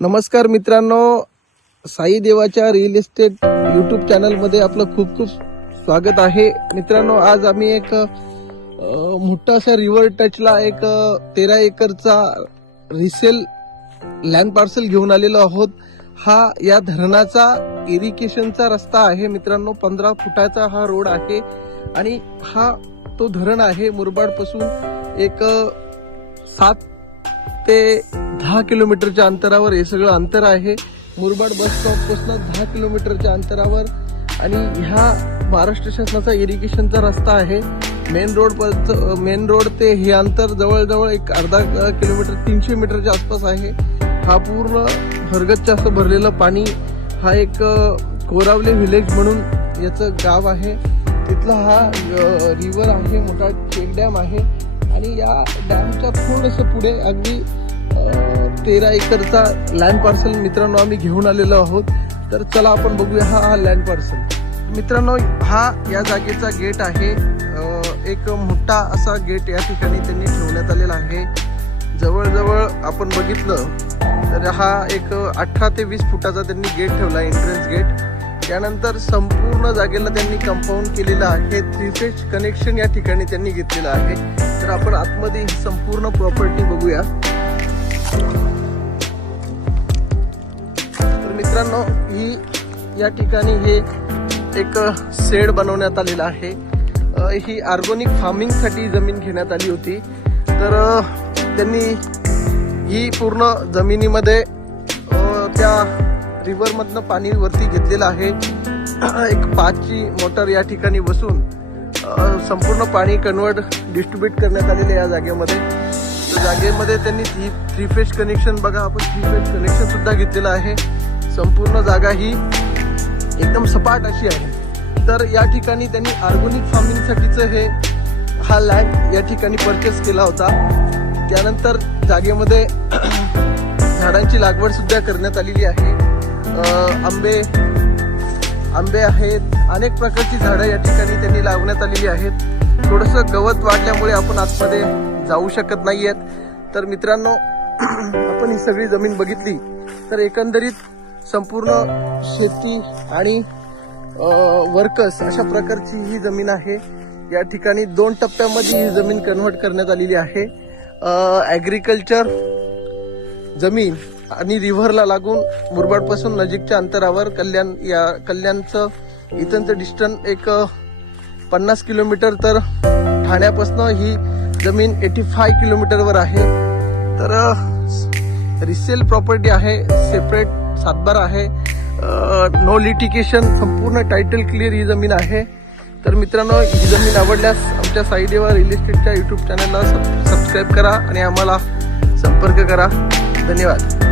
नमस्कार मित्रांनो साई देवाच्या रिअल इस्टेट युट्यूब चॅनलमध्ये आपलं खूप खूप स्वागत आहे. मित्रांनो आज आम्ही एक मोठा असा रिव्हर टचला एक तेरा एकरचा रिसेल लँड पार्सल घेऊन आलेलो आहोत. हा या धरणाचा इरिगेशनचा रस्ता आहे मित्रांनो पंधरा फुटाचा हा रोड आहे. आणि हा तो धरण आहे मुरबाडपासून एक सात ते दहा किलोमीटरच्या अंतरावर हे सगळं अंतर आहे. मुरबाड बस स्टॉपपासून दहा किलोमीटरच्या अंतरावर. आणि ह्या महाराष्ट्र शासनाचा इरिगेशनचा रस्ता आहे. मेन रोड मेन रोड ते हे अंतर जवळजवळ एक अर्धा किलोमीटर तीनशे मीटरच्या आसपास आहे. हा पूर्ण हरगतच्या असं भरलेलं पाणी हा एक कोरावले व्हिलेज म्हणून याचं गाव आहे. तिथला हा रिव्हर आहे मोठा चेक डॅम आहे. आणि या डॅमच्या थोडंसं पुढे अगदी तेरा एकरचा लँड पार्सल मित्रांनो आम्ही घेऊन आलेलो आहोत. तर चला आपण बघूया हा हा लँड पार्सल मित्रांनो हा या जागेचा गेट आहे. एक मोठा असा गेट या ठिकाणी त्यांनी ठेवण्यात आलेला आहे. जवळजवळ आपण बघितलं तर हा एक अठरा ते वीस फुटाचा त्यांनी गेट ठेवला एंट्रन्स गेट त्यानंतर संपूर्ण जागेला त्यांनी कंपाऊंड केलेलं आहे. थ्री फेज कनेक्शन या ठिकाणी त्यांनी घेतलेलं आहे. तर आपण आतमध्ये ही संपूर्ण प्रॉपर्टी बघूया. मित्रांनो ही या ठिकाणी हे एक शेड बनवण्यात आलेला आहे. ही ऑर्गोनिक फार्मिंगसाठी जमीन घेण्यात आली होती. तर त्यांनी ही पूर्ण जमिनीमध्ये त्या रिव्हरमधनं पाणी वरती घेतलेलं आहे. एक पाचची मोटर या ठिकाणी बसून संपूर्ण पाणी कन्वर्ट डिस्ट्रीब्यूट करण्यात आलेले या जागेमध्ये. तर जागेमध्ये त्यांनी थ्री थ्री फेज कनेक्शन बघा आपण थ्री फेज कनेक्शनसुद्धा घेतलेलं आहे. संपूर्ण जागा ही एकदम सपाट अशी आहे. तर या ठिकाणी त्यांनी ऑर्गोनिक फार्मिंगसाठीचं हे हा लँड या ठिकाणी परचेस केला होता. त्यानंतर जागेमध्ये झाडांची लागवड सुद्धा करण्यात आलेली आहे. आंबे आंबे आहेत. अनेक प्रकारची झाडं या ठिकाणी त्यांनी लावण्यात आलेली आहेत. थोडंसं गवत वाढल्यामुळे आपण आतमध्ये जाऊ शकत नाही आहेत तर मित्रांनो आपण ही सगळी जमीन बघितली. तर एकंदरीत संपूर्ण शेती आणि वर्कर्स अशा प्रकारची ही जमीन आहे. या ठिकाणी दोन टप्प्यामध्ये ही जमीन कन्व्हर्ट करण्यात आलेली आहे. ॲग्रिकल्चर जमीन आणि रिव्हरला लागून मुरबाडपासून नजीकच्या अंतरावर कल्याण या कल्याणचं इथंचं डिस्टन्स एक पन्नास किलोमीटर तर ठाण्यापासून ही जमीन एटी फाय किलोमीटरवर आहे. तर रिसेल प्रॉपर्टी आहे सेपरेट सातबार आहे. नो लिटिकेशन संपूर्ण टायटल क्लिअर ही जमीन आहे. तर मित्रांनो ही जमीन आवडल्यास आमच्या साईडेवर रिअल इस्टेटच्या यूट्यूब चॅनलला सबस्क्राईब करा आणि आम्हाला संपर्क करा. धन्यवाद.